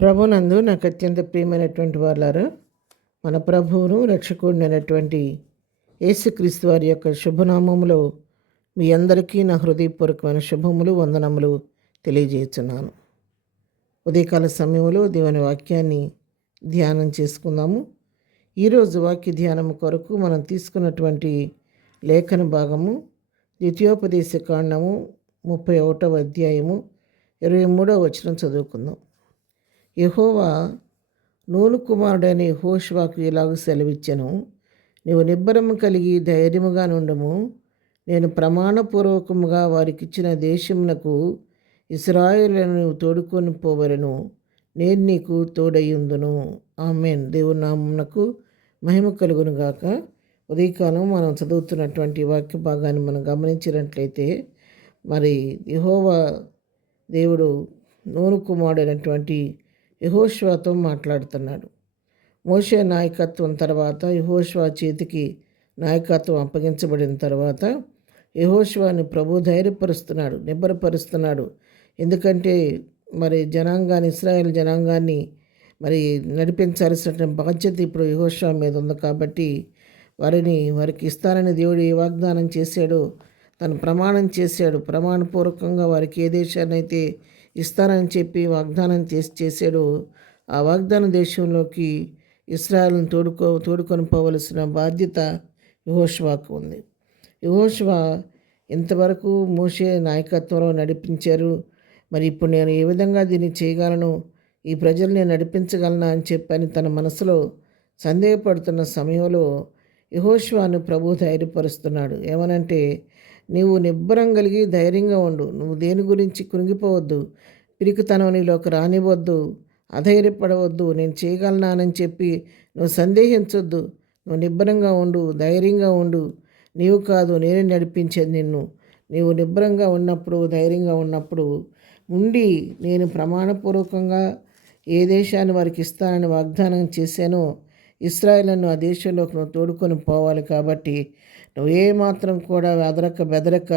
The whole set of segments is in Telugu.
ప్రభునందు నాకు అత్యంత ప్రియమైనటువంటి వాళ్ళారా, మన ప్రభువును రక్షకుడినైనటువంటి యేసుక్రీస్తు వారి యొక్క శుభనామములో మీ అందరికీ నా హృదయపూర్వకమైన శుభములు వందనములు తెలియజేస్తున్నాను. ఉదయకాల సమయంలో దేవుని వాక్యాన్ని ధ్యానం చేసుకుందాము. ఈరోజు వాక్య ధ్యానం కొరకు మనం తీసుకున్నటువంటి లేఖన భాగము ద్వితీయోపదేశ కాండము 31వ అధ్యాయము 23వ వచనం చదువుకుందాం. యెహోవా నూను కుమారుడైన యెహోషువకు ఇలాగ సెలవిచ్చెను, నీవు నిబ్బరము కలిగి ధైర్యముగా నుండుము. నేను ప్రమాణపూర్వకముగా వారికిచ్చిన దేశమునకు ఇశ్రాయేలును నీవు తోడుకొని పోవలను. నేను నీకు తోడయ్యుందును. ఆమేన్. దేవుని నామమునకు మహిమ కలుగును గాక. ఉదయకాలం మనం చదువుతున్నటువంటి వాక్య భాగాన్ని మనం గమనించినట్లయితే, మరి యెహోవా దేవుడు నూను కుమారుడైనటువంటి యెహోషువతో మాట్లాడుతున్నాడు. మోషే నాయకత్వం తర్వాత యెహోషువ చేతికి నాయకత్వం అప్పగించబడిన తర్వాత యెహోషువని ప్రభు ధైర్యపరుస్తున్నాడు, నిబ్బరపరుస్తున్నాడు. ఎందుకంటే మరి ఇశ్రాయేల్ జనాంగాన్ని మరి నడిపించాల్సిన బాధ్యత ఇప్పుడు యెహోషువ మీద ఉంది. కాబట్టి వారికి ఇస్తానని దేవుడు ఏ వాగ్దానం చేశాడో తను ప్రమాణం చేశాడు. ప్రమాణపూర్వకంగా వారికి ఏ దేశాన్ని అయితే ఇస్తానని చెప్పి వాగ్దానం చేశాడో ఆ వాగ్దాన దేశంలోకి ఇశ్రాయేలును తోడుకొని పోవలసిన బాధ్యత యెహోషువకు ఉంది. యెహోషువ ఇంతవరకు మోషే నాయకత్వంలో నడిపించారు. మరి ఇప్పుడు నేను ఏ విధంగా దీన్ని చేయగలను, ఈ ప్రజల్ని నడిపించగలనా అని చెప్పని తన మనసులో సందేహపడుతున్న సమయంలో యెహోషువను ప్రభు ధైర్యపరుస్తున్నాడు. ఏమనంటే, నీవు నిబ్బరం కలిగి ధైర్యంగా ఉండు. నువ్వు దేని గురించి కృంగిపోవద్దు, పిరికితనం నీలోకి రానివ్వద్దు, అధైర్యపడవద్దు. నేను చేయగలనానని చెప్పి నువ్వు సందేహించొద్దు. నువ్వు నిబ్బరంగా ఉండు, ధైర్యంగా ఉండు. నీవు కాదు, నేనే నడిపించేది నిన్ను. నీవు నిబ్బరంగా ఉన్నప్పుడు, ధైర్యంగా ఉన్నప్పుడు ఉండి, నేను ప్రమాణపూర్వకంగా ఏ దేశాన్ని వారికి ఇస్తానని వాగ్దానం చేశానో ఇశ్రాయేలును ఆ దేశంలోకి నువ్వు తోడుకొని పోవాలి. కాబట్టి నువ్వు ఏమాత్రం కూడా బెదరక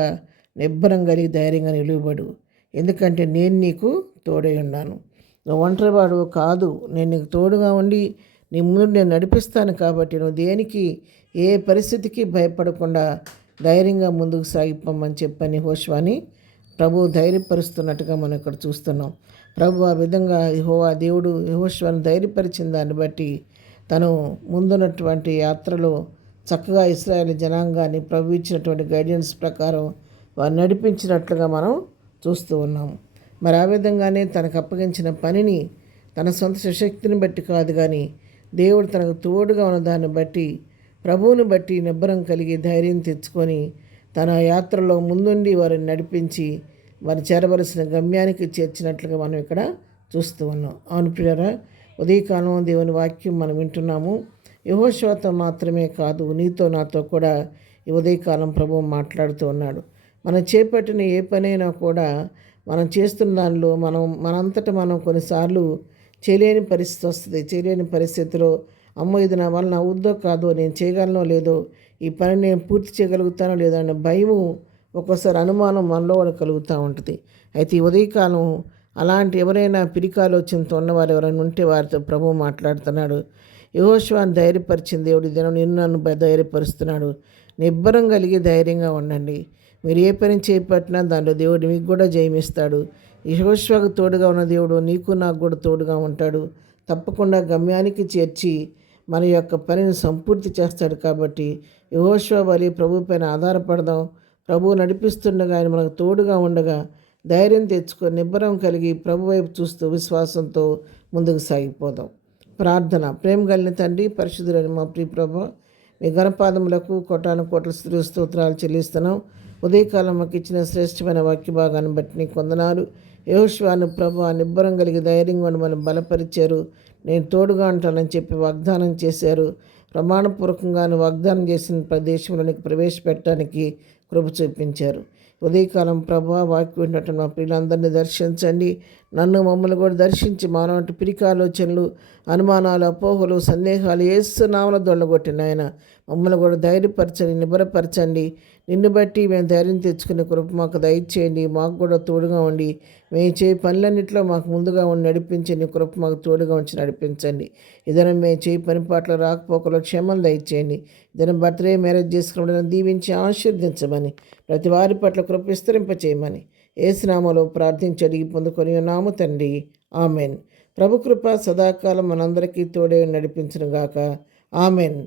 నిబ్బరం కలిగి ధైర్యంగా నిలువబడు. ఎందుకంటే నేను నీకు తోడై ఉన్నాను. నువ్వు ఒంటరివాడు కాదు, నేను నీకు తోడుగా ఉండి నీ ముందు నేను నడిపిస్తాను. కాబట్టి నువ్వు దేనికి ఏ పరిస్థితికి భయపడకుండా ధైర్యంగా ముందుకు సాగిపోమని చెప్పని యెహోషువని ప్రభు ధైర్యపరుస్తున్నట్టుగా మనం ఇక్కడ చూస్తున్నాం. ప్రభు ఆ విధంగా దేవుడు యెహోషువను ధైర్యపరిచిన దాన్ని బట్టి తను ముందున్నటువంటి యాత్రలో చక్కగా ఇశ్రాయేలు జనాంగాన్ని ప్రభు ఇచ్చినటువంటి గైడెన్స్ ప్రకారం వారు నడిపించినట్లుగా మనం చూస్తూ ఉన్నాము. మరి ఆ విధంగానే తనకు అప్పగించిన పనిని తన సొంత సుశక్తిని బట్టి కాదు, కానీ దేవుడు తనకు తోడుగా ఉన్న దాన్ని బట్టి, ప్రభువుని బట్టి నిబ్బరం కలిగి ధైర్యం తెచ్చుకొని తన యాత్రలో ముందుండి వారిని నడిపించి వారు చేరవలసిన గమ్యానికి చేర్చినట్లుగా మనం ఇక్కడ చూస్తూ ఉన్నాం. అవును ప్రియరా, ఉదయకాలం దేవుని వాక్యం మనం వింటున్నాము. యెహోషువతో మాత్రమే కాదు, నీతో నాతో కూడా ఈ ఉదయకాలం ప్రభువు మాట్లాడుతూ ఉన్నాడు. మనం చేపట్టిన ఏ పనైనా కూడా మనం చేస్తున్న దానిలో మనంతటా మనం కొన్నిసార్లు చేయలేని పరిస్థితి వస్తుంది. చేయలేని పరిస్థితిలో అమ్మో ఇది నా వల్ల అవుద్దో కాదో, నేను చేయగలనో లేదో, ఈ పని నేను పూర్తి చేయగలుగుతానో లేదో అనే భయము, ఒక్కోసారి అనుమానం మనలో కూడా కలుగుతూ ఉంటుంది. అయితే ఈ ఉదయకాలం అలాంటి ఎవరైనా పిరికి ఆలోచనతో ఉన్నవారు ఎవరైనా ఉంటే వారితో ప్రభువు మాట్లాడుతున్నాడు. యెహోషువను ధైర్యపరిచిన దేవుడు దినం నన్ను ధైర్యపరుస్తున్నాడు. నిబ్బరం కలిగి ధైర్యంగా ఉండండి. మీరు ఏ పని చేపట్టినా దాంట్లో దేవుడు మీకు కూడా జయమిస్తాడు. యెహోషువకు తోడుగా ఉన్న దేవుడు నీకు నాకు కూడా తోడుగా ఉంటాడు. తప్పకుండా గమ్యానికి చేర్చి మన యొక్క పనిని సంపూర్తి చేస్తాడు. కాబట్టి యెహోషువ వలె ప్రభు పైన ఆధారపడదాం. ప్రభువు నడిపిస్తుండగా ఆయన మనకు తోడుగా ఉండగా ధైర్యం తెచ్చుకొని నిబ్బరం కలిగి ప్రభు వైపు చూస్తూ విశ్వాసంతో ముందుకు సాగిపోదాం. ప్రార్థన. ప్రేమ కలిగిన తండ్రి, పరిశుద్ధులైన మా ప్రియ ప్రభువా, మీ ఘనపాదములకు కోటాను కోట్ల స్తుతులు స్తోత్రాలు చెల్లిస్తున్నాం. ఉదయకాలం మాకు ఇచ్చిన శ్రేష్టమైన వాక్య భాగాన్ని బట్టి నీకు వందనాలు. యెహోషువను ప్రభువా నిబ్బరం కలిగి ధైర్యంగా ఉండమని బలపరిచారు. నేను తోడుగా ఉంటానని చెప్పి వాగ్దానం చేశారు. ప్రమాణపూర్వకంగాను వాగ్దానం చేసిన ప్రదేశంలో నీకు ప్రవేశపెట్టడానికి కృప చూపించారు. ఉదయకాలం ప్రభువా వాక్యం విన్నట్టు మా ప్రియులందరినీ దర్శించండి. మమ్మల్ని కూడా దర్శించి మానవంటి పిరికి ఆలోచనలు, అనుమానాలు, అపోహలు, సందేహాలు యేసు నామములో దొల్లగొట్టిన ఆయన మమ్మల్ని కూడా ధైర్యపరచండి, నిబ్బరపరచండి. నిన్ను బట్టి మేము ధైర్యం తెచ్చుకునే కృప మాకు దయచేయండి. మాకు కూడా తోడుగా ఉండి మేము చేయ పనులన్నింటిలో మాకు ముందుగా ఉండి నడిపించి నీ కృప మాకు తోడుగా ఉంచి నడిపించండి. ఇదనం మేము చేయి పని పాటలు రాకపోకలో క్షమలు దయచేయండి. ఇదనం బర్త్డే మ్యారేజ్ చేసుకోవడం దీవించి ఆశీర్దించమని ప్రతి వారి పట్ల కృప విస్తరింపచేయమని ఏసునామలో ప్రార్థించి అడిగి పొందుకొని నాము తండ్రి. ఆమెన్. ప్రభు కృప సదాకాలం మనందరికీ తోడే నడిపించును గాక. ఆమెన్.